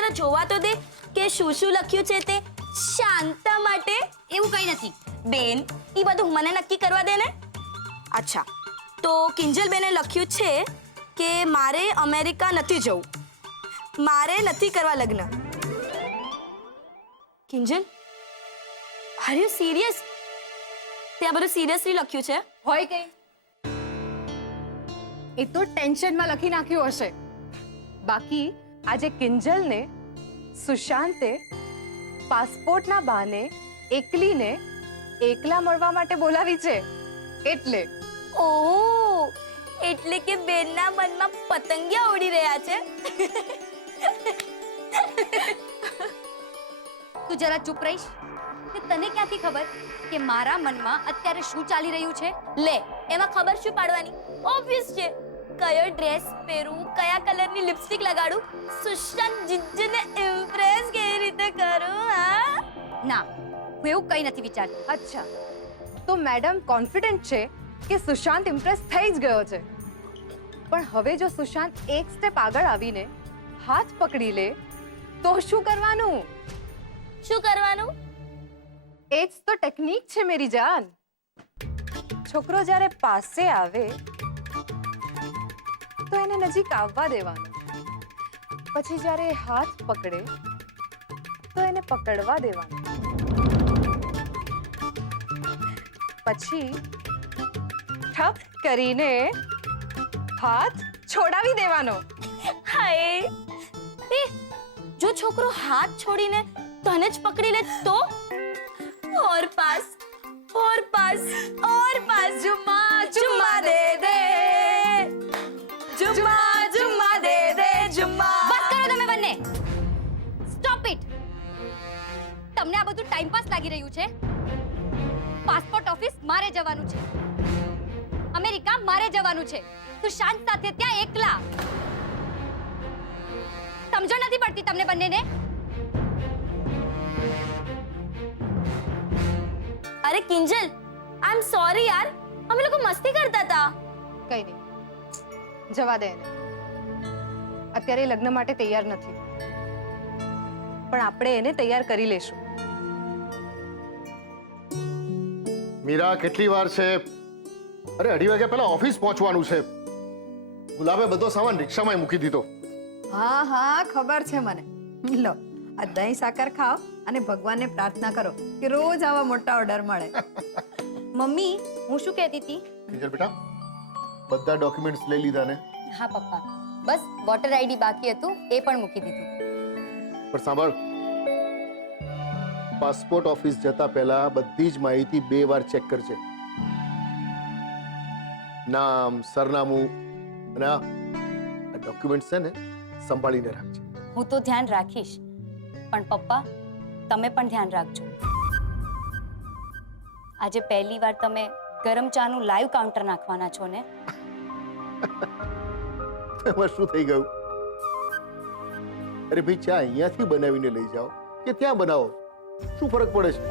જરા જોવા તો દે કે શું શું લખ્યું છે તે શાંતા માટે. એવું કંઈ નથી. બેન એ બધું મને નક્કી કરવા દે ને. અચ્છા, તો કિંજલ બેને લખ્યું છે કે મારે અમેરિકા નથી જવું, મારે નથી કરવા લગ્ન. Kinjal, are you serious? તે આ બધું સિરિયસલી લખ્યું છે? હોય કઈ એ તો ટેન્શનમાં લખી નાખ્યું હશે. બાકી આજે કિંજલને સુશાંતે પાસપોર્ટના બહાને એકલા મળવા માટે બોલાવી છે એટલે. ઓહ, એટલે કે બેનના મનમાં પતંગિયા ઉડી રહ્યા છે. તું જરા ચૂપ રહીશ. કે તને ક્યાંથી ખબર કે મારા મનમાં અત્યારે શું ચાલી રહ્યું છે? લે, એમાં ખબર શું પાડવાની? ઓબ્વિયસ છે. કયો ડ્રેસ પહેરું, કયા કલરની લિપસ્ટિક લગાડું, સુશાંત જીજ્જુને ઇમ્પ્રેસ કેવી રીતે કરું? હા ના, હું એવું કંઈ નથી વિચારતી. અચ્છા, તો મેડમ કોન્ફિડન્ટ છે કે સુશાંત ઇમ્પ્રેસ થઈ જ ગયો છે. પણ હવે જો સુશાંત એક સ્ટેપ આગળ આવીને હાથ પકડી લે તો શું કરવાનું? શું કરવાનું? એ જ તો ટેકનિક છે મેરી જાન. છોકરો જ્યારે પાસે આવે તો એને નજીક આવવા દેવાનું, પછી જ્યારે હાથ પકડે તો એને પકડવા દેવાનું, પછી ઠપ કરીને હાથ છોડાવી દેવાનો. હાય, એ જો છોકરો હાથ છોડીને તને જ પકડી લે તો? और पास, और पास, और पास. जुम्मा जुम्मा दे दे, जुम्मा जुम्मा दे दे, जुम्मा. બસ કરો તમે બંને. Stop it. તમને આ બધું ટાઈમ પાસ લાગી રહ્યું છે? પાસપોર્ટ ઓફિસ મારે જવાનું છે, અમેરિકા મારે જવાનું છે. તું શાંત સાથે ત્યાં એકલા. સમજણ નથી પડતી તમને બંનેને? અરે કિંજલ, આઈ એમ સોરી યાર, અમે લોકો મસ્તી કરતા હતા. કઈ નહીં, જવા દે એને. અત્યારે લગ્ન માટે તૈયાર નથી, પણ આપણે એને તૈયાર કરી લેશું. મીરા, કેટલી વાર છે? અરે 2:30 વાગ્યા પહેલા ઓફિસ પહોંચવાનું છે. ગુલાબે બધો સામાન રિક્ષામાં મૂકી દીધો. હા હા, ખબર છે મને. લો, આ દહીં સાકર ખાઓ અને ભગવાનને પ્રાર્થના કરો કે રોજ આવા મોટા ઓર્ડર મળે. મમ્મી, હું શું કહેતી હતી? કિંજલ બેટા, બધા ડોક્યુમેન્ટ્સ લઈ લીધા ને? હા પપ્પા, બસ વોટર આઈડી બાકી હતું, એ પણ મૂકી દીધું. પણ સાંભળ, પાસપોર્ટ ઓફિસ જતા પહેલા બધી જ માહિતી 2 વાર ચેક કરજે. નામ, સરનામું અને આ ડોક્યુમેન્ટ્સ છે ને સંભાળીને રાખજે. હું તો ધ્યાન રાખીશ, પણ પપ્પા તમે પણ ધ્યાન રાખજો. આજે પહેલી વાર તમે ગરમ ચાનું લાઈવ કાઉન્ટર નાખવાના છો ને? એમાં શું થઈ ગયું? અરે ભાઈ, ચા અહીંયાથી બનાવીને લઈ જાઓ કે ત્યાં બનાવો, શું ફરક પડે છે?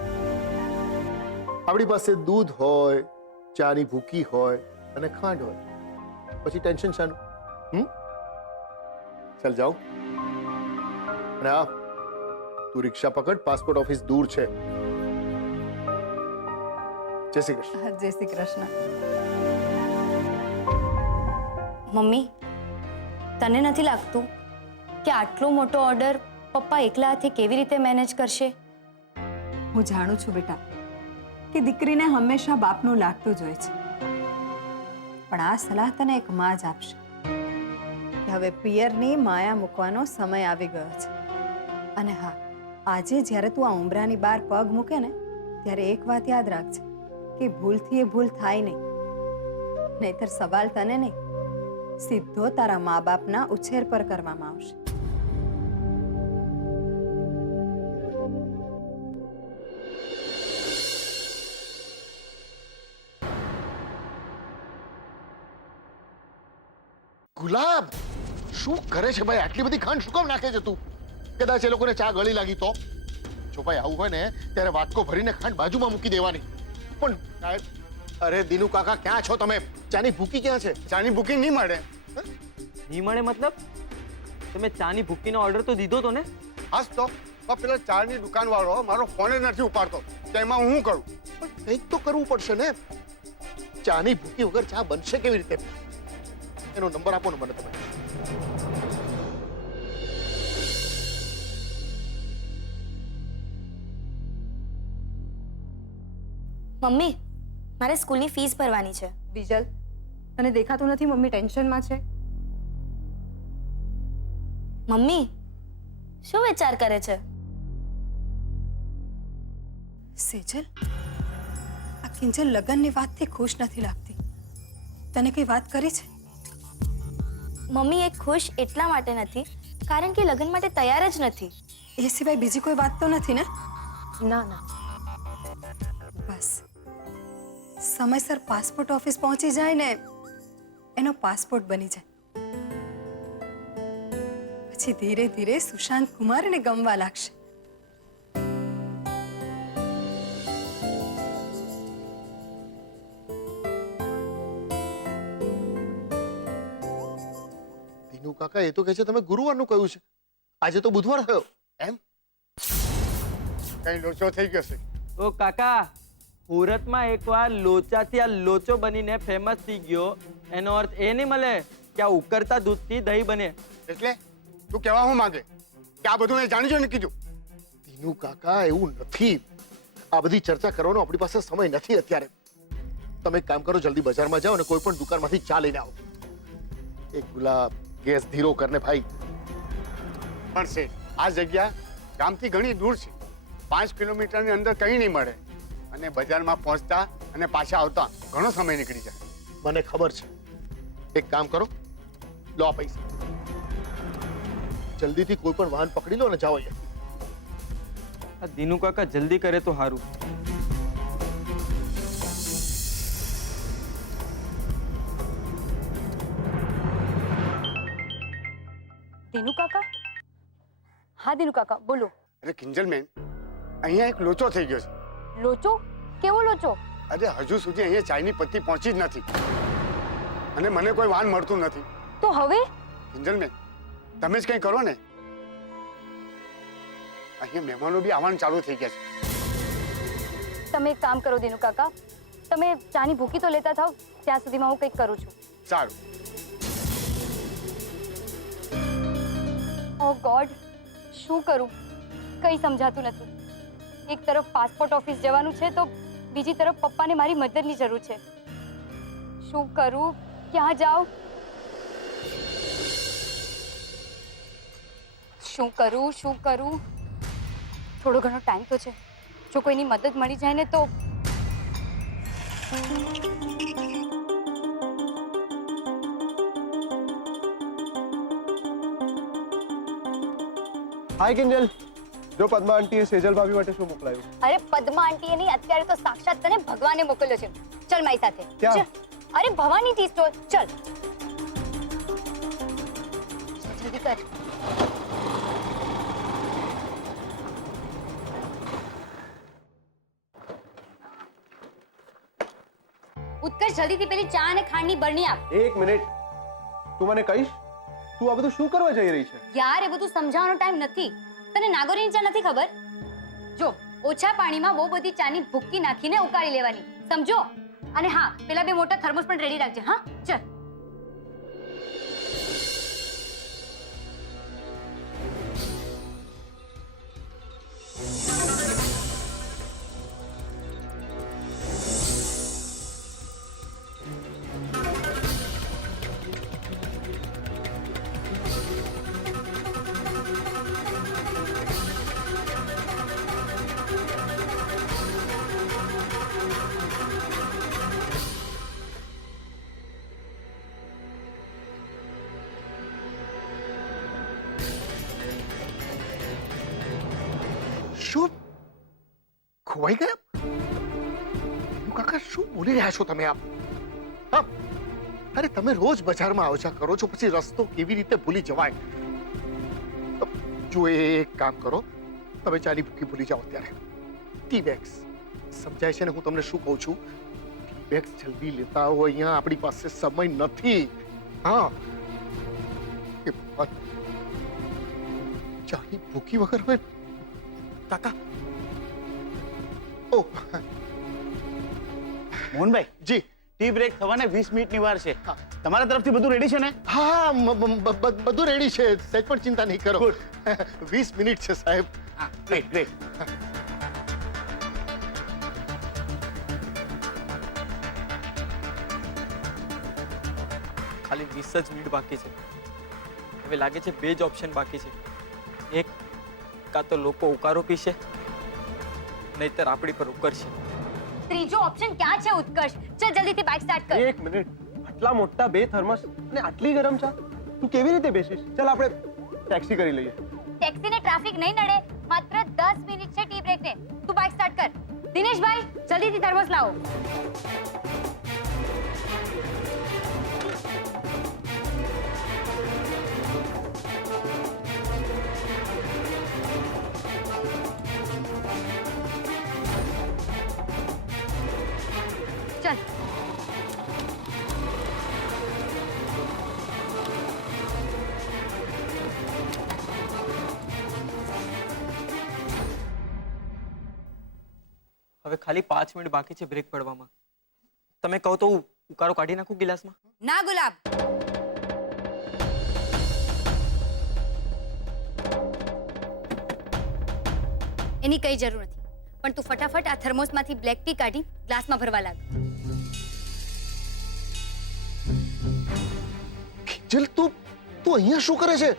આપણી પાસે દૂધ હોય, ચાની ભૂકી હોય અને ખાંડ હોય, પછી ટેન્શન શાનું? ચાલ જાઓ. અને આ તું રિક્ષા પકડ, પાસપોર્ટ ઓફિસ દૂર છે. જય શ્રી કૃષ્ણ. જય શ્રી કૃષ્ણ. મમ્મી, તને નથી લાગતું કે આટલો મોટો ઓર્ડર પપ્પા એકલા હાથે કેવી રીતે મેનેજ કરશે? હું જાણું છું બેટા કે દીકરીને હંમેશા બાપનું લાગતું જ હોય છે, પણ આ સલાહ તને એક માં જ આપશે કે હવે પિયરની માયા મૂકવાનો સમય આવી ગયો છે. અને હા, આજે જ્યારે તું આ ઉંબરાની બહાર પગ મૂકે ને ત્યારે એક વાત યાદ રાખજે કે ભૂલથી એ ભૂલ થાય નહીં, નહીતર સવાલ તને નહીં, સીધો તારા મા બાપના ઉછેર પર કરવામાં આવશે. ગુલાબ, શું કરે છે ભાઈ? આટલી બધી ખાંડ શું કામ નાખે છે તું? કદાચ એ લોકોને ચા ગળી લાગી તો? જો ભાઈ આવું હોય ને ત્યારે વાટકો ભરીને ખાંડ બાજુમાં મૂકી દેવાની. પણ અરે દિનુ કાકા, ક્યાં છો તમે? ચાની ભૂકી ક્યાં છે? ચાની બુકિંગ નહીં મળે. નહીં મળે મતલબ? તમે ચાની ભૂકીનો ઓર્ડર તો દીધો તો ને? હાસ તો પણ પેલા ચાની દુકાનવાળો મારો ફોન જ નથી ઉપાડતો, તો એમાં હું શું કરું? પણ કંઈક તો કરવું પડશે ને. ચાની ભૂકી વગર ચા બનશે કેવી રીતે? એનો નંબર આપો ને મને તમે. મમ્મી, મારે સ્કૂલની ફીસ ભરવાની છે. બીજલ, તને દેખાતું નથી મમ્મી ટેન્શનમાં છે? મમ્મી, શું વિચાર કરે છે? સેજલ, આ કિંજલ લગ્નની વાતથી ખુશ નથી લાગતી. તને કઈ વાત કરી છે? મમ્મી એ ખુશ એટલા માટે નથી કારણ કે લગ્ન માટે તૈયાર જ નથી. એ સિવાય બીજી કોઈ વાત તો નથી ને? ના ના, બસ સમયસર પાસપોર્ટ ઓફિસ પહોંચી જાય ને એનો પાસપોર્ટ બની જાય, પછી ધીરે ધીરે સુશાંત કુમારને ગમવા લાગશે. દીનુ કાકા એ તો કહે છે તમે ગુરુવારનું કહ્યું છે, આજે તો બુધવાર થયો. એમ કઈ લોચો થઈ ગયો છે? ઓ કાકા, મુહૂર્તમાં એકવાર લોચાથી આ લોચો બનીને ફેમસ થઈ ગયો, એનો અર્થ એ નહીં મળે કે આ ઉકળતા દૂધથી દહીં બને. એટલે તું કહેવા હું માંગે કે આ બધું મેં જાણી જોઈને કીધું? દીનુ કાકા એવું નથી. આ બધી ચર્ચા કરવાનો આપણી પાસે સમય નથી અત્યારે. તમે એક કામ કરો, જલ્દી બજારમાં જાઓ અને કોઈ પણ દુકાનમાંથી ચા લઈને આવો. એક ગુલાબ ગેસ ધીરો કરને ભાઈ. પણ છે આ જગ્યા ગામથી ઘણી દૂર છે, 5 કિલોમીટરની અંદર કંઈ નહીં મળે, અને બજારમાં પહોંચતા અને પાછા આવતા ઘણો સમય નીકળી જાય. મને ખબર છે. એક કામ કરો, લો આ પૈસા, જલ્દીથી કોઈ પણ વાહન પકડી લો અને જાઓ અહીંયા. આ દીનુ કાકા જલ્દી કરે તો સારું. દિનુ કાકા? હા દિનુ કાકા, બોલો. અરે કિંજલબેન, અહીંયા એક લોચો થઈ ગયો છે. લોચો? કેવો લોચો? અરે હજુ સુધી અહીંયા ચાયની પત્તી પહોંચી જ નથી અને મને કોઈ વાહન મળતું નથી. તો હવે? કિંજલબેન, તમે જ કંઈ કરો ને. અહીંયા મહેમાનો બી આવવાનું ચાલુ થઈ ગયા છે. તમે એક કામ કરો દિનુ કાકા, તમે ચાની ભૂકી તો લેતા થાવ, ત્યાં સુધીમાં હું કંઈક કરું છું. સારું. ઓ ગોડ, શું કરું કંઈ સમજાતું નથી. એક તરફ પાસપોર્ટ ઓફિસ જવાનું છે તો બીજી તરફ પપ્પાને મારી મદદની જરૂર છે. શું કરું, ક્યાં જાઉં, શું કરું? થોડો ઘણો ટાઈમ તો છે, જો કોઈની મદદ મળી જાય ને તો. હાય કિંજલ, જો પદ્મા આંટીએ સેજલ ભાભી માટે શું મોકલાયું? અરે પદ્મા આંટીએ નહીં, અત્યારે તો સાક્ષાત તને ભગવાને મોકલ્યો છે. ચલ મારી સાથે. ક્યાં? ચલ. અરે ભવાની ટી સ્ટોર, ચલ જલ્દી કર. ઉત્કર્ષ, જલ્દીથી પેલી ચા અને ખાંડની બરણી આપ. એક મિનિટ, તું મને કહીશ તું આ બધું શું કરવા જઈ રહી છે? યાર, એ બધું સમજાવવાનો ટાઈમ નથી. તને નાગોરીની ચા નથી ખબર? જો, ઓછા પાણીમાં બહુ બધી ચાની ભૂકી નાખીને ઉકાળી લેવાની, સમજો? અને હા, પેલા 2 મોટા થર્મોસ પણ રેડી રાખજે. હા, ચલ. શું ખોવાઈ ગયા? દીનુ કાકા શું બોલી રહ્યા છો તમે? આપ અરે તમે રોજ બજારમાં આવજા કરો છો, પછી રસ્તો કેવી રીતે ભૂલી જવાય? જો એક કામ કરો, તમે ચાની ભૂકી ભૂલી જાઓ અત્યારે. ટી બેગ્સ સમજાય છે ને હું તમને શું કહું છું? ટી બેગ્સ જલ્દી લેતા આવો, અહીંયા આપણી પાસે સમય નથી. હા એ ભગવાન, ચાની ભૂકી વગર હવે કાકા ઓ મોહનભાઈ જી ટી બ્રેક થવાને 20 મિનિટની વાર છે. હા. તમારા તરફથી બધું રેડી છે ને? હા બધું રેડી છે, સહેજ પણ ચિંતા નહીં કરો. 20 મિનિટ છે સાહેબ. હા, ગ્રેટ ગ્રેટ. ખાલી 20 જ મિનિટ બાકી છે. હવે લાગે છે 2 જ ઓપ્શન બાકી છે. એક, કાં તો લોકો ઉકારો પીશે, નહીતર આપણી પર ઉકરશે. ત્રીજો ઓપ્શન ક્યાં છે ઉત્કર્ષ? ચલ જલ્દીથી બાઇક સ્ટાર્ટ કર. એક મિનિટ, આટલા મોટા 2 થર્મસ અને આટલી ગરમ ચા તું કેવી રીતે બેસીશ? ચાલ આપણે ટેક્સી કરી લઈએ. ટેક્સીને ટ્રાફિક નહીં નડે, માત્ર 10 મિનિટ છે ટી બ્રેકને. તું બાઇક સ્ટાર્ટ કર. દિનેશભાઈ જલ્દીથી થર્મસ લાવો. ચલ. હવે ખાલી 5 મિનિટ બાકી છે બ્રેક પડવામાં. તમે કહો તો હું ઉકારો કાઢી નાખું ગિલાસમાં? ના ગુલાબ, એની કઈ જરૂર નથી. પણ તું ફટાફટ આ થર્મોસમાંથી બ્લેક ટી કાઢી ગ્લાસમાં ભરવા લાગ. કિંજલ તું અહીંયા શું કરે છે?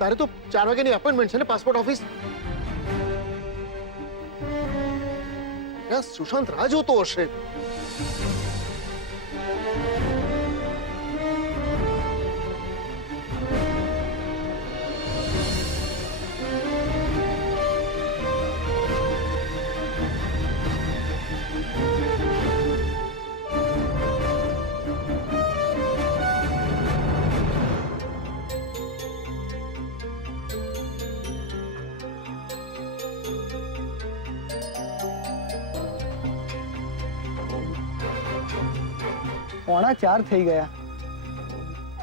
તારે તો 4 વાગ્યાની અપોઇન્ટમેન્ટ છે ને પાસપોર્ટ ઓફિસ. સુશાંત રાહ જોતો હશે. પોણા 4 થઈ ગયા.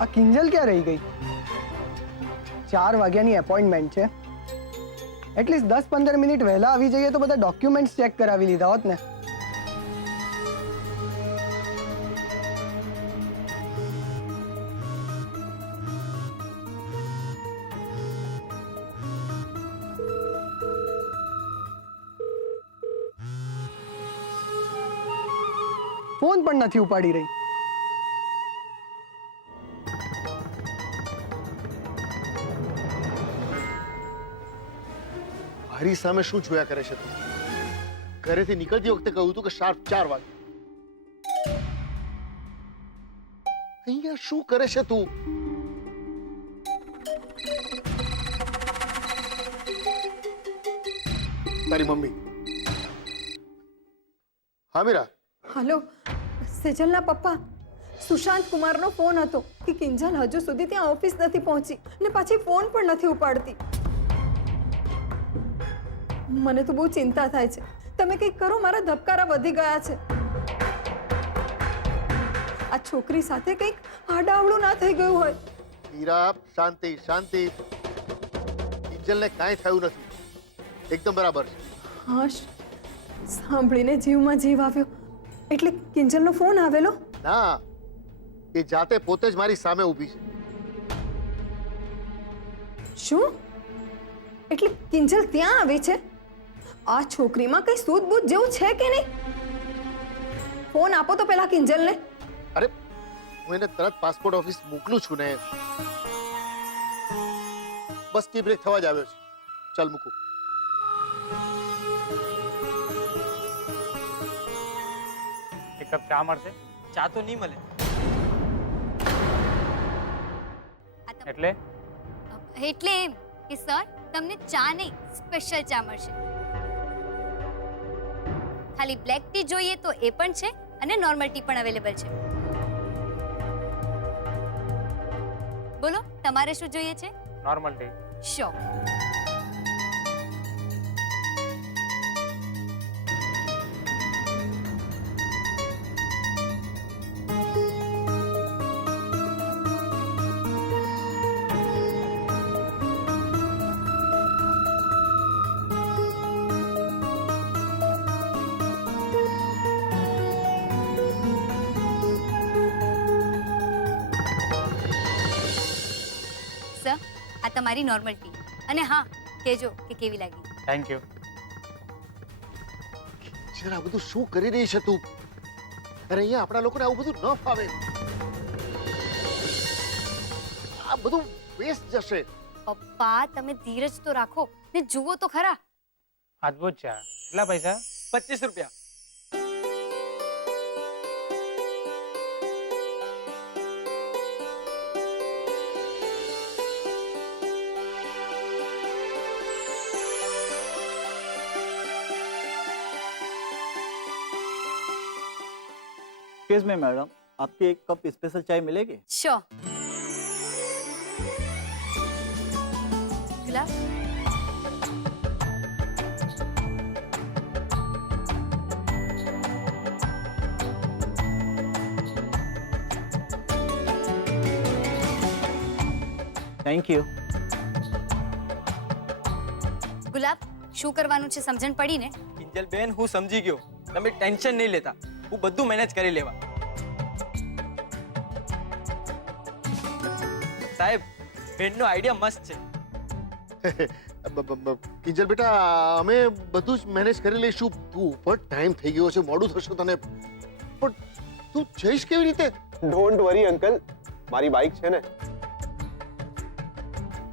આ કિંજલ ક્યાં રહી ગઈ? 4 વાગ્યાની એપોઇન્ટમેન્ટ છે. એટલીસ્ટ 10-15 મિનિટ વહેલા આવી જઈએ તો બધા ડોક્યુમેન્ટ્સ ચેક કરાવી લીધા હોત ને. ફોન પણ નથી ઉપાડી રહી. મારી સામે શું જોયા કરે છે તું? ઘરેથી નીકળતી વખતે કહ્યું હતું કે શાર્પ 4 વાગે. અહીંયા શું કરે છે તું? તારી મમ્મી. હા મીરા. હલો, સેજલના પપ્પા. સુશાંત કુમારનો ફોન હતો કે કિંજલ હજુ સુધી ત્યાં ઓફિસ નથી પહોંચી ને પાછી ફોન પણ નથી ઉપાડતી. મને તો બહુ ચિંતા થાય છે. તમે કંઈક કરો, મારા ધબકારા વધી ગયા છે. આ છોકરી સાથે કંઈક આડાવડું ના થઈ ગયું હોય. મીરા, શાંતિ શાંતિ. કિંજલને કાંઈ થયું નથી, એકદમ બરાબર છે. હાશ, સાંભળીને જીવમાં જીવ આવ્યો. એટલે કિંજલનો ફોન આવેલો? ના, એ જાતે પોતે જ મારી સામે ઊભી છે. શું? એટલે કિંજલ ત્યાં આવી છે? આ છોકરીમાં કઈ સૂઝબૂઝ જેવું છે કે નહીં? ફોન આપો તો પેલા કિંજલને. અરે હું એને તરત પાસપોર્ટ ઓફિસ મોકલું છું ને. બસ ટી બ્રેક થવા જ આવ્યો છે. ચાલ મૂકું. એક કપ ચા મળશે? ચા તો નહીં મળે. એટલે એટલે એમ કે સર તમને ચા નહીં, સ્પેશિયલ ચા મળશે. ખાલી બ્લેક ટી જોઈએ તો એ પણ છે અને નોર્મલ ટી પણ અવેલેબલ છે. બોલો તમારે શું જોઈએ છે? Normal T. શ્યોર. તમારી નોર્મલ ટી. અને હા, કહેજો કે કેવી લાગી. Thank you. જરા બધું શું કરી રહી છે તું? અરે અહીંયા આપણા લોકોને આવું બધું ન ફાવે. આ બધું વેસ્ટ જશે. પપ્પા, તમે ધીરજ તો રાખો ને જુઓ તો ખરા. અદ્ભુત ચા. કેટલા પૈસા? 25 રૂપિયા. एक्सक्यूज मी मैडम, आपकी एक कप स्पेशल चाय मिलेगी? Sure. Gulab, thank you. Gulab, શું કરવાનું છે સમજણ પડી ને? કિંજલ બેન, હું સમજી ગયો. તમે ટેન્શન નહીં લેતા, હું બધું મેનેજ કરી લેવા. સાહેબ, બેનનો આઈડિયા મસ્ત છે. કિંજલ બેટા, અમે બધું જ મેનેજ કરી લઈશું. તું ઉપર ટાઈમ થઈ ગયો છે, મોડું થશે તને. પણ તું જઈશ કેવી રીતે? ડોન્ટ વરી અંકલ, મારી બાઇક છે ને.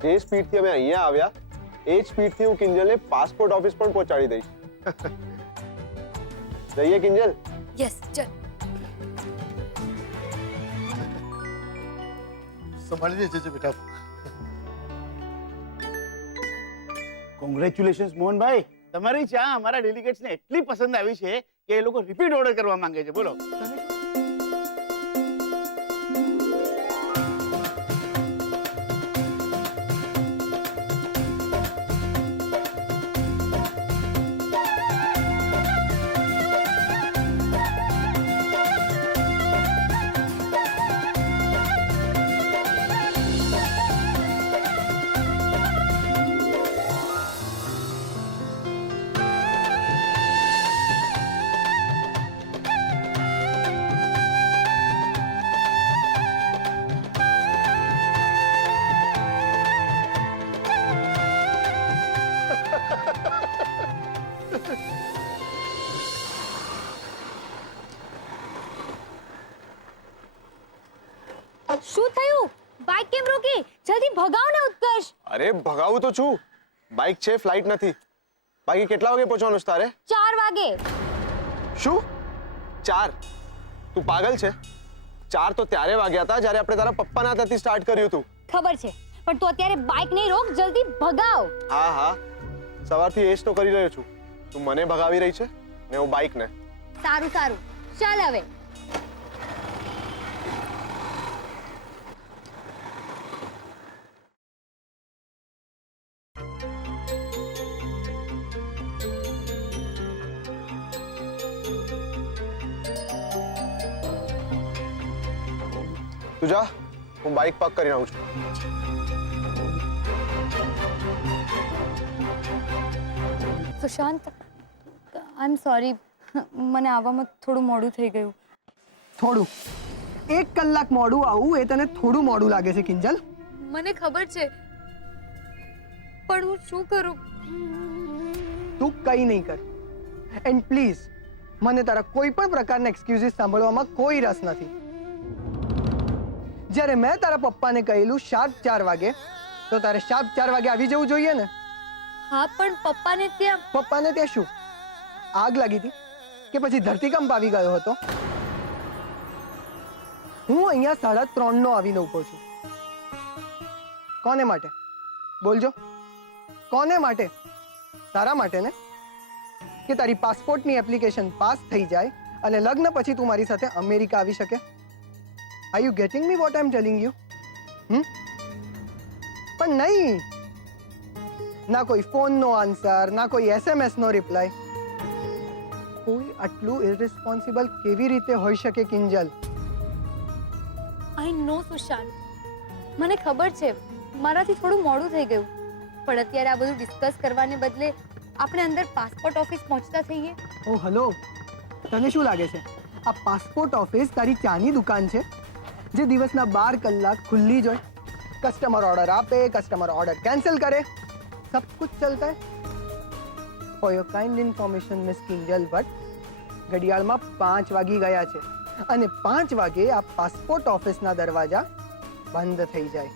જે સ્પીડથી અમે અહીંયા આવ્યા એ જ સ્પીડથી હું કિંજલને પાસપોર્ટ ઓફિસ પણ પહોંચાડી દઈશ. જઈએ કિંજલ. યસ, ચલ. સંભાળીને જજે બેટા. કોંગ્રેચ્યુલેશન્સ મોહનભાઈ, તમારી ચા અમારા ડેલિગેટ્સને એટલી પસંદ આવી છે કે એ લોકો રિપીટ ઓર્ડર કરવા માંગે છે. બોલો. શું થયું? બાઇક કેમ રોકી? જલ્દી ભગાવ ને ઉત્કર્ષ. અરે ભગાવું તો છું, બાઇક છે, ફ્લાઇટ નથી. બાકી કેટલા વાગે પહોંચવાનું છે તારે? 4 વાગે. શું 4? તું પાગલ છે? 4 તો ત્યારે વાગ્યા હતા જ્યારે આપણે તારા પપ્પાના ત્યાંથી સ્ટાર્ટ કર્યું હતું. ખબર છે, પણ તું અત્યારે બાઇક નહીં રોક, જલ્દી ભગાવ. હા હા, સવારથી એ જ તો કરી રહ્યો છું. તું મને ભગાવી રહી છે ને હું બાઇકને. સારું સારું, ચાલ હવે. તું જા, હું બાઇક પાર્ક કરીને આવું છું. સુશાંત, આઈ એમ સોરી, મને આવવામાં થોડું મોડું થઈ ગયું. થોડું 1 કલાક મોડું આવું એ તને થોડું મોડું લાગે છે કિંજલ? મને ખબર છે, પણ હું શું કરું? તું કંઈ નહીં કર. એન્ડ પ્લીઝ, મને તારા કોઈ પણ પ્રકારના એક્સક્યુઝીસ સાંભળવામાં કોઈ રસ નથી. જ્યારે મેં તારા પપ્પાને કહેલું શાર્પ 4 વાગે, તો તારે શાર્પ 4 વાગે આવી જવું જોઈએ ને? હા, પણ પપ્પાને ત્યાં. પપ્પાને ત્યાં શું આગ લાગી હતી કે પછી ધરતીકંપ આવી ગયો હતો? હું અહીંયા 3:30 નો આવીને ઊભો છું. કોને માટે? બોલજો, કોને માટે? તારા માટે ને? કે તારી પાસપોર્ટની એપ્લિકેશન પાસ થઈ જાય અને લગ્ન પછી તું મારી સાથે અમેરિકા આવી શકે? Are you getting me what I M telling you? પણ નહીં, ના કોઈ ફોનનો આન્સર, ના કોઈ એસએમએસ નો રિપ્લાય. કોઈ આટલું ઇરરિસ્પોન્સિબલ કેવી રીતે હોઈ શકે કિંજલ? આઈ નો સુશાંત, મને ખબર છે મારાથી થોડું મોડું થઈ ગયું, પણ અત્યારે આ બધું ડિસ્કસ કરવાને બદલે આપણે અંદર પાસપોર્ટ ઓફિસ પહોંચતા થઈએ. ઓ હલો, તને શું લાગે છે આ પાસપોર્ટ ઓફિસ તારી ચાની દુકાન છે જે દિવસના 12 કલાક ખુલ્લી જ હોય? कस्टमर ऑर्डर आपे, कस्टमर ऑर्डर कैंसिल करे, सब कुछ चलता है. For your kind information miss Kinjal Bhatt, ઘડિયાળમાં 5 વાગી ગયા છે અને 5 વાગે આ પાસપોર્ટ ઓફિસના દરવાજા બંધ થઈ જાય.